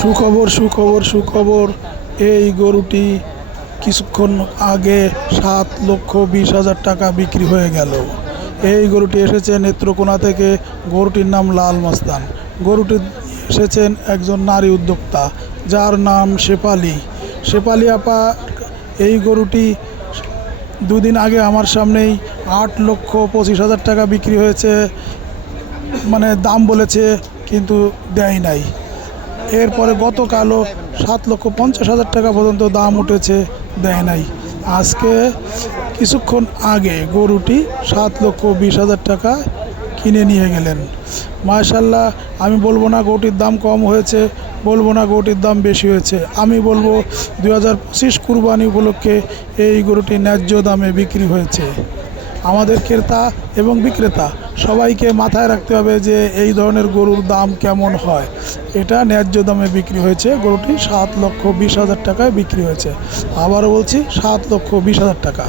সুখবর সুখবর সুখবর। এই গরুটি কিছুক্ষণ আগে সাত লক্ষ বিশ হাজার টাকা বিক্রি হয়ে গেল। এই গরুটি এসেছে নেত্রকোনা থেকে। গরুটির নাম লাল মাস্তান। গরুটি এসেছেন একজন নারী উদ্যোক্তা, যার নাম শেপালি শেপালি আপা, এই গরুটি দুদিন আগে আমার সামনেই আট লক্ষ পঁচিশ হাজার টাকা বিক্রি হয়েছে। মানে দাম বলেছে, কিন্তু দেয় নাই। এরপরে গতকালও সাত লক্ষ পঞ্চাশ হাজার টাকা পর্যন্ত দাম উঠেছে, দেয় নাই। আজকে কিছুক্ষণ আগে গরুটি সাত লক্ষ বিশ হাজার টাকা কিনে নিয়ে গেলেন। মাশাল্লাহ আমি বলব না গরুটির দাম কম হয়েছে, বলব না গরুটির দাম বেশি হয়েছে। আমি বলব দু হাজার পঁচিশ কুরবানি উপলক্ষে এই গরুটি ন্যায্য দামে বিক্রি হয়েছে। আমাদের ক্রেতা এবং বিক্রেতা। সবাইকে মাথায় রাখতে হবে যে এই ধরনের গরুর দাম কেমন হয়। এটা ন্যায্য দামে বিক্রি হয়েছে। গরুটি সাত লক্ষ বিশ হাজার টাকায় বিক্রি হয়েছে। আবারও বলছি, সাত লক্ষ বিশ হাজার টাকা।